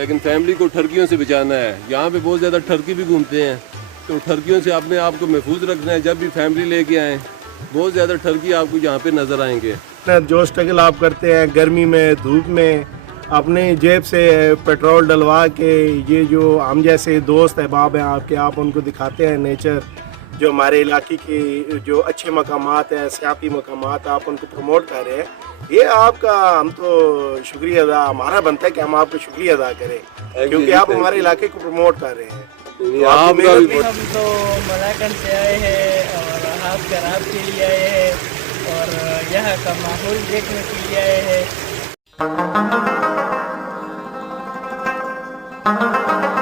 لیکن فیملی کو ٹھرکیوں سے بچانا ہے. یہاں پہ بہت زیادہ ٹھرکی بھی گھومتے ہیں, تو ٹھرکیوں سے اپنے آپ کو محفوظ رکھنا ہے. جب بھی فیملی لے کے آئیں, بہت زیادہ ٹھرکی آپ کو یہاں پہ نظر آئیں گے. جو اسٹرگل آپ کرتے ہیں گرمی میں, دھوپ میں, اپنے جیب سے پیٹرول ڈلوا کے, یہ جو ہم جیسے دوست احباب ہیں آپ کے, آپ ان کو دکھاتے ہیں نیچر, جو ہمارے علاقے کی جو اچھے مقامات ہیں, سیاحتی مقامات, آپ ان کو پروموٹ کر رہے ہیں. یہ آپ کا ہم تو شکریہ ادا, ہمارا بنتا ہے کہ ہم آپ کو شکریہ ادا کریں, کیونکہ آپ ہمارے علاقے کو پروموٹ کر رہے ہیں. آپ کا بھی ہم تو ملاکنڈ سے آئے ہیں اور ہاف کراب کے لیے آئے ہیں اور یہاں کا ماحول دیکھنے کے لیے آئے ہیں.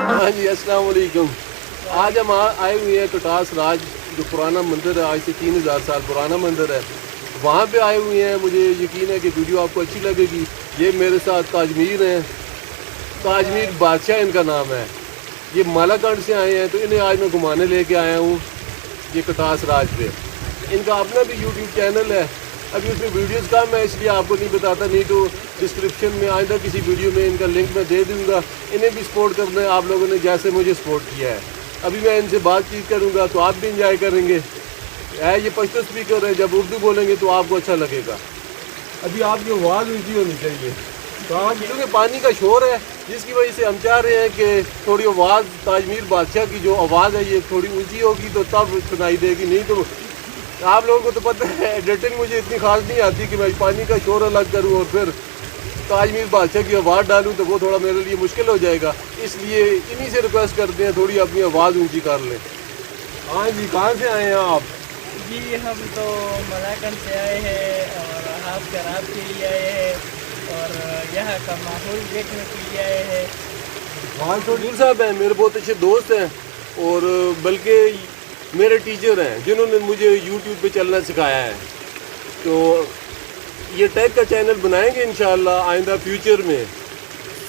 ہاں جی, السلام علیکم. آج ہم آئے ہوئے ہیں کٹاس راج, جو پرانا مندر ہے, آج سے 3000 سال پرانا مندر ہے. وہاں پہ آئے ہوئے ہیں. مجھے یقین ہے کہ ویڈیو آپ کو اچھی لگے گی. یہ میرے ساتھ تاج میر ہیں, تاج میر بادشاہ ان کا نام ہے. یہ مالاکنڈ سے آئے ہیں, تو انہیں آج میں گھمانے لے کے آیا ہوں یہ کٹاس راج پہ. ان کا اپنا بھی یوٹیوب چینل ہے. ابھی اس میں ویڈیوز کم ہے, اس لیے آپ کو نہیں بتاتا, نہیں تو ڈسکرپشن میں آئندہ کسی ویڈیو میں ان کا لنک میں دے دوں گا. انہیں بھی سپورٹ کرنا ہے آپ لوگوں نے, جیسے مجھے سپورٹ کیا ہے. ابھی میں ان سے بات چیت کروں گا تو آپ بھی انجوائے کریں گے. یہ پشتو اسپیکر ہے, جب اردو بولیں گے تو آپ کو اچھا لگے گا. ابھی آپ کی آواز اونچی ہونی چاہیے, تو آپ کیونکہ پانی کا شور ہے, جس کی وجہ سے ہم چاہ رہے ہیں کہ تھوڑی آواز تاج میر بادشاہ کی جو آواز ہے یہ تھوڑی اونچی ہوگی تو تب سنائی دے گی. نہیں تو آپ لوگوں کو تو پتہ ہے ایڈیٹنگ مجھے اتنی خاص نہیں آتی کہ میں پانی کا شور الگ کروں اور پھر تاج میر بادشاہ کی آواز ڈالوں, تو وہ تھوڑا میرے لیے مشکل ہو جائے گا. اس لیے انہی سے ریکویسٹ کرتے ہیں تھوڑی اپنی آواز اونچی کر لیں. ہاں جی, کہاں سے آئے ہیں آپ؟ جی ہم تو ملاکنڈ سے آئے ہیں اور ہاف کراب کے لیے آئے ہیں اور یہاں کا ماحول دیکھنے کے لیے آئے ہیں. ہاں حضور صاحب ہیں, میرے بہت اچھے دوست ہیں اور بلکہ میرے ٹیچر ہیں جنہوں نے مجھے یوٹیوب پہ چلنا سکھایا ہے. تو یہ ٹیک کا چینل بنائیں گے انشاءاللہ آئندہ فیوچر میں.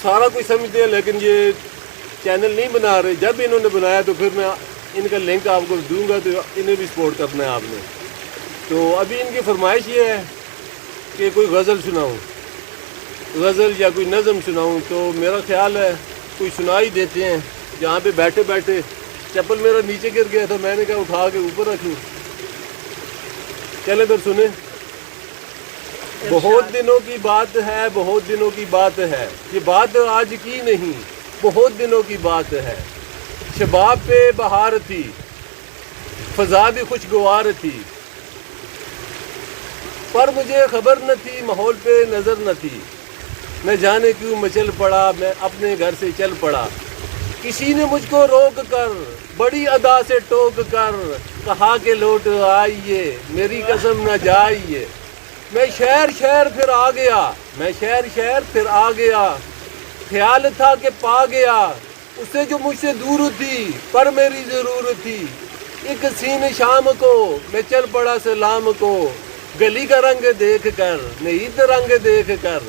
سارا کچھ سمجھتے ہیں لیکن یہ چینل نہیں بنا رہے. جب انہوں نے بنایا تو پھر میں ان کا لنک آپ کو دوں گا, تو انہیں بھی سپورٹ کرنا ہے آپ نے. تو ابھی ان کی فرمائش یہ ہے کہ کوئی غزل سناؤں, غزل یا کوئی نظم سناؤں. تو میرا خیال ہے کوئی سنا ہی دیتے ہیں. جہاں پہ بیٹھے بیٹھے چپل میرا نیچے گر گیا تھا, میں نے کہا اٹھا کے اوپر رکھ لوں. چلے پھر سنیں. بہت دنوں کی بات ہے, بہت دنوں کی بات ہے, یہ بات آج کی نہیں, بہت دنوں کی بات ہے. شباب پہ بہار تھی, فضا بھی خوشگوار تھی, پر مجھے خبر نہ تھی, ماحول پہ نظر نہ تھی. نہ جانے کیوں میں چل پڑا, میں اپنے گھر سے چل پڑا. کسی نے مجھ کو روک کر, بڑی ادا سے ٹوک کر, کہا کہ لوٹ آئیے, میری قسم نہ جائیے. میں شہر شہر پھر آ گیا, میں شہر شہر پھر آ گیا. خیال تھا کہ پا گیا اسے جو مجھ سے دور تھی, پر میری ضرورت تھی. ایک سین شام کو میں چل پڑا سلام کو, گلی کا رنگ دیکھ کر, نہیں رنگ دیکھ کر.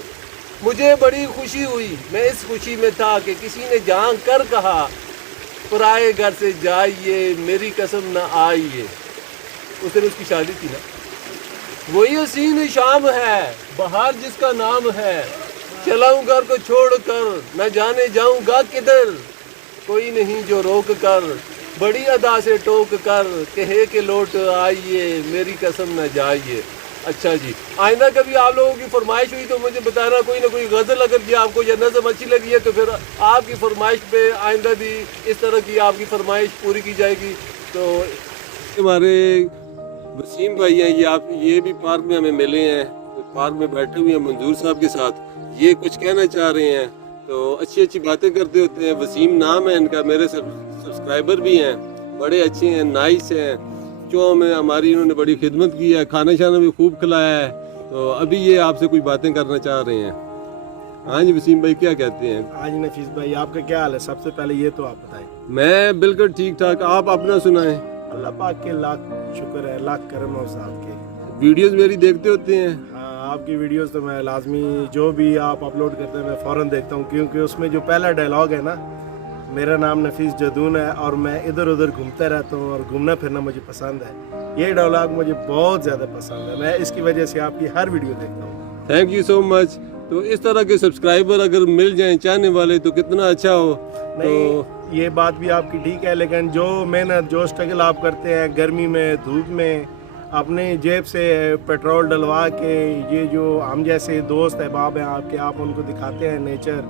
مجھے بڑی خوشی ہوئی, میں اس خوشی میں تھا کہ کسی نے جھانک کر کہا, پرائے گھر سے جائیے, میری قسم نہ آئیے. اس دن اس کی شادی تھی نا. وہی حسین شام ہے, بہار جس کا نام ہے. چلاؤں گھر کو چھوڑ کر, نہ جانے جاؤں گا کدھر. کوئی نہیں جو روک کر, بڑی ادا سے ٹوک کر, کہے کہ لوٹ آئیے, میری قسم نہ جائیے. اچھا جی, آئندہ کبھی آپ لوگوں کی فرمائش ہوئی تو مجھے بتانا, کوئی نہ کوئی غزل اگر جی آپ کو یا نظم اچھی لگی ہے تو پھر آپ کی فرمائش پہ آئندہ بھی اس طرح کی آپ کی فرمائش پوری کی جائے گی. تو ہمارے وسیم بھائی ہیں, یہ بھی پارک میں ہمیں ملے ہیں, پارک میں بیٹھے ہوئے ہیں منظور صاحب کے ساتھ. یہ کچھ کہنا چاہ رہے ہیں, تو اچھی اچھی باتیں کرتے ہوتے ہیں. وسیم نام ہے ان کا, میرے سبسکرائبر بھی ہیں, بڑے اچھے ہیں, نائس ہیں. جو میں ہماری انہوں نے بڑی خدمت کی ہے, کھانا شانا بھی خوب کھلایا ہے. تو ابھی یہ آپ سے کوئی باتیں کرنا چاہ رہے ہیں. ہاں جی وسیم بھائی کیا کہتے ہیں؟ ہاں جی نفیس بھائی, آپ کا کیا حال ہے؟ سب سے پہلے یہ تو آپ بتائیں. میں بالکل ٹھیک ٹھاک, آپ اپنا سنائیں. اللہ پاک کے لاکھ شکر ہے, لاکھ کرم ہے اس ذات کے. ویڈیوز میری دیکھتے ہوتے ہیں؟ ہاں, آپ کی ویڈیوز تو میں لازمی جو بھی آپ اپلوڈ کرتے ہیں میں فوراً دیکھتا ہوں, کیونکہ اس میں جو پہلا ڈائلاگ ہے نا, میرا نام نفیس جدون ہے اور میں ادھر ادھر گھومتا رہتا ہوں اور گھومنا پھرنا مجھے پسند ہے. یہ ڈائلاگ مجھے بہت زیادہ پسند ہے, میں اس کی وجہ سے آپ کی ہر ویڈیو دیکھتا ہوں. تھینک یو سو مچ. تو اس طرح کے سبسکرائبر اگر مل جائیں چاہنے والے تو کتنا اچھا ہو. نہیں یہ بات بھی آپ کی ٹھیک ہے، لیکن جو محنت جو اسٹرگل آپ کرتے ہیں گرمی میں دھوپ میں اپنے جیب سے پیٹرول ڈلوا کے، یہ جو ہم جیسے دوست احباب ہیں آپ کے، آپ ان کو دکھاتے ہیں نیچر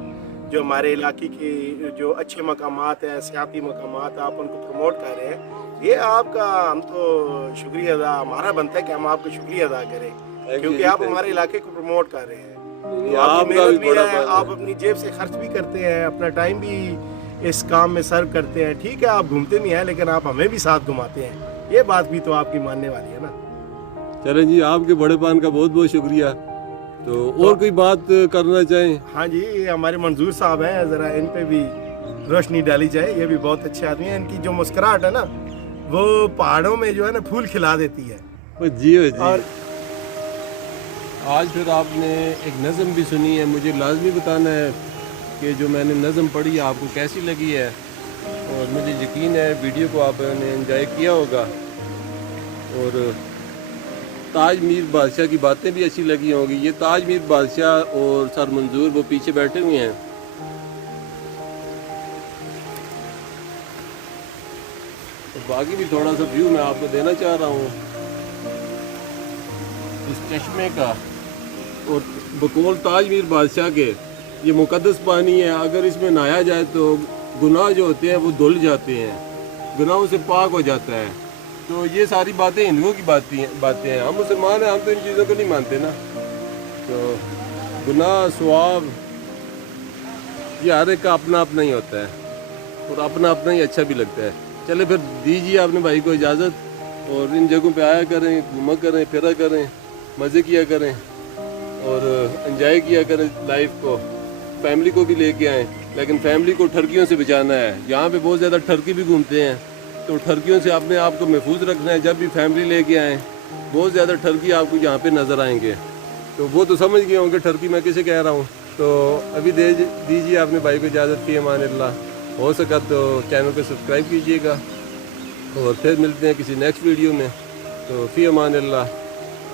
جو ہمارے علاقے کے جو اچھے مقامات ہیں، سیاحتی مقامات، آپ ان کو پروموٹ کر رہے ہیں، یہ آپ کا ہم تو شکریہ ادا ہمارا بنتا ہے کہ ہم آپ کا شکریہ ادا کریں، کیونکہ آپ ہمارے علاقے کو پروموٹ کر رہے ہیں. آپ کی محنت بھی ہے، آپ اپنی جیب سے خرچ بھی کرتے ہیں، اپنا ٹائم بھی اس کام میں سرو کرتے ہیں. ٹھیک ہے آپ گھومتے نہیں ہیں لیکن آپ ہمیں بھی ساتھ گھماتے ہیں، یہ بات بھی تو آپ کی ماننے والی ہے نا. چلیں جی، آپ کے بڑے پان کا بہت بہت شکریہ. تو اور کوئی بات کرنا چاہیں؟ ہاں جی، یہ ہمارے منظور صاحب ہیں، ذرا ان پہ بھی روشنی ڈالی جائے. یہ بھی بہت اچھے آدمی ہیں، ان کی جو مسکراہٹ ہے نا وہ پہاڑوں میں جو ہے نا پھول کھلا دیتی ہے. جی اور آج پھر آپ نے ایک نظم بھی سنی ہے، مجھے لازمی بتانا ہے کہ جو میں نے نظم پڑھی ہے آپ کو کیسی لگی ہے، اور مجھے یقین ہے ویڈیو کو آپ نے انجوائے کیا ہوگا، اور تاج میر بادشاہ کی باتیں بھی اچھی لگی ہوں گی. یہ تاج میر بادشاہ اور سر منظور وہ پیچھے بیٹھے ہوئے ہیں. باقی بھی تھوڑا سا ویو میں آپ کو دینا چاہ رہا ہوں اس چشمے کا. اور بقول تاج میر بادشاہ کے یہ مقدس پانی ہے، اگر اس میں نہایا جائے تو گناہ جو ہوتے ہیں وہ دھل جاتے ہیں، گناہوں سے پاک ہو جاتا ہے. تو یہ ساری باتیں ہندوؤں کی باتیں ہیں، ہم مسلمان ہیں، ہم تو ان چیزوں کو نہیں مانتے نا. تو گناہ ثواب یہ ہر ایک کا اپنا اپنا ہی ہوتا ہے، اور اپنا اپنا ہی اچھا بھی لگتا ہے. چلے پھر دیجیے آپ نے بھائی کو اجازت، اور ان جگہوں پہ آیا کریں، گھوما کریں، پھرا کریں، مزے کیا کریں، اور انجوائے کیا کریں لائف کو. فیملی کو بھی لے کے آئیں، لیکن فیملی کو ٹھرکیوں سے بچانا ہے. یہاں پہ بہت زیادہ ٹھرکی بھی گھومتے ہیں، تو ٹھرکیوں سے اپنے آپ کو محفوظ رکھنا ہے. جب بھی فیملی لے کے آئیں، بہت زیادہ ٹھرکی آپ کو یہاں پہ نظر آئیں گے، تو وہ تو سمجھ گئے ہوں گے ٹھرکی میں کسے کہہ رہا ہوں. تو ابھی دیجیے آپ نے بھائی کو اجازت. فی امان اللہ. ہو سکا تو چینل کو سبسکرائب کیجیے گا، اور پھر ملتے ہیں کسی نیکسٹ ویڈیو میں. تو فی امان اللہ،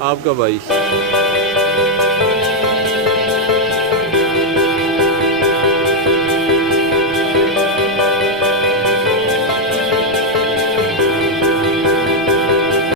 آپ کا بھائی.